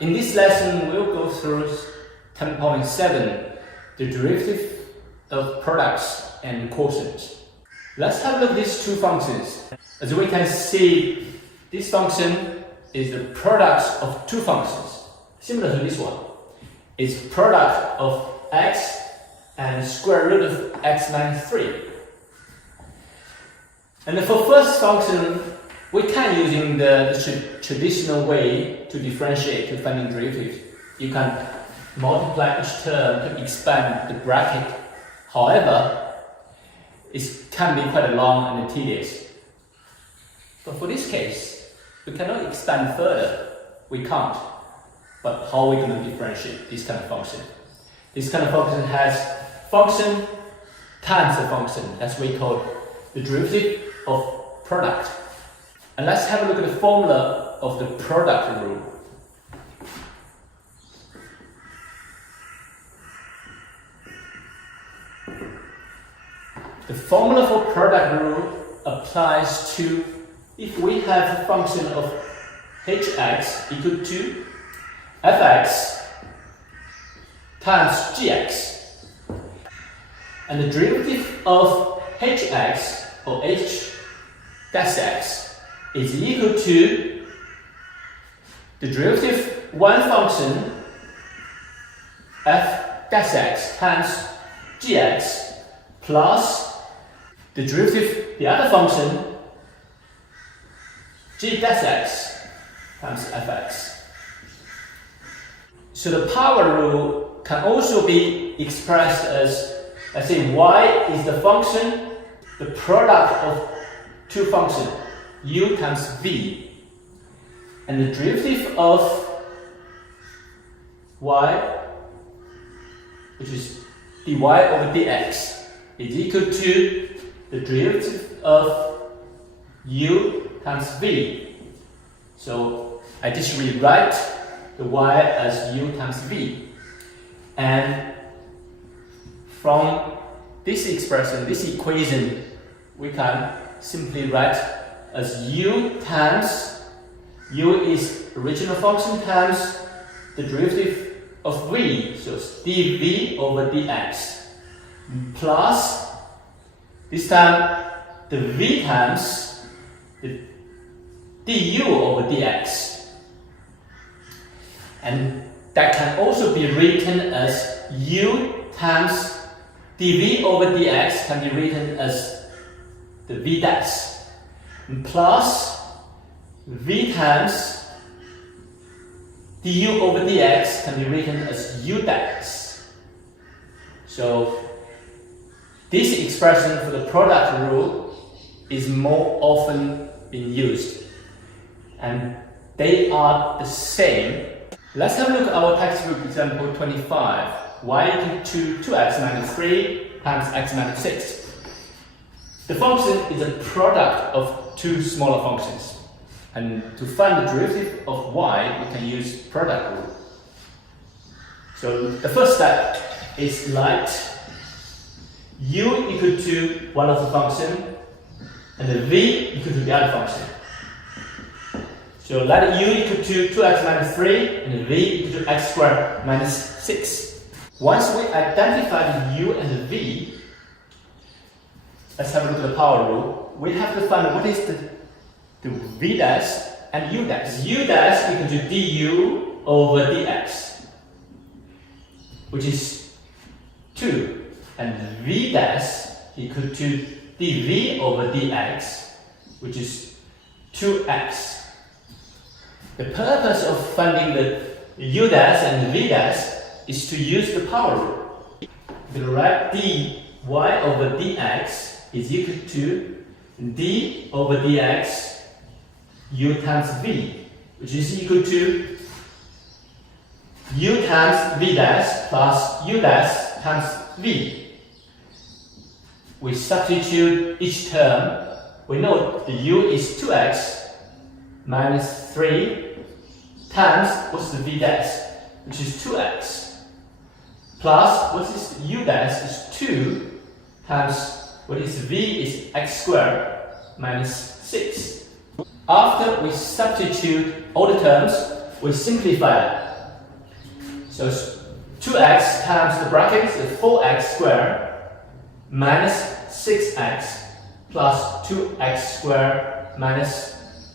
In this lesson, we'll go through 10.7, the derivative of products and quotients. Let's have a look at these two functions. As we can see, this function is the product of two functions, similar to this one. It's product of x and square root of x minus 3. And for first function, we can using the traditional way to differentiate to find the derivative. You can multiply each term to expand the bracket. However, it can be quite long and tedious. But for this case, we cannot expand further. We can't. But how are we going to differentiate this kind of function? This kind of function has function times a function. That's what we call the derivative of product. And let's have a look at the formula of the product rule. The formula for product rule applies to if we have a function of hx equal to fx times gx. And the derivative of hx or h dash x is equal to the derivative one function f dash x times gx plus the derivative the other function g dash x times fx. So the power rule can also be expressed as, let's say, y is the function, the product of two functions, u times v, and the derivative of y, which is dy over dx, is equal to the derivative of u times v. So I just rewrite the y as u times v, and from this expression, this equation, we can simply write as u times, u is original function times the derivative of v, so it's dv over dx, plus this time the v times the du over dx. And that can also be written as u times dv over dx can be written as the v dash, plus v times du over dx can be written as u dash. So this expression for the product rule is more often being used, and they are the same. Let's have a look at our textbook example 25. Y equal to 2x minus 3 times x minus 6. The function is a product of two smaller functions. And to find the derivative of y, we can use product rule. So the first step is let u equal to one of the function and the v equal to the other function. So let u equal to 2x minus 3 and v equal to x squared minus 6. Once we identify the u and the v, let's have a look at the power rule. We have to find what is the v dash and u dash. U dash equal to du over dx, which is 2, and v dash equal to dv over dx, which is 2x. The purpose of finding the u dash and the v dash is to use the power rule. The right dy over dx is equal to d over dx u times v, which is equal to u times v dash plus u dash times v. We substitute each term. We know the u is 2x minus 3 times what's the v dash, which is 2x, plus what is u dash is 2 times what is v is x squared minus 6. After we substitute all the terms, we simplify it. So 2x times the bracket is 4x squared minus 6x plus 2x squared minus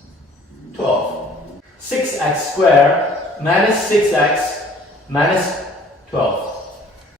12. 6x squared minus 6x minus 12.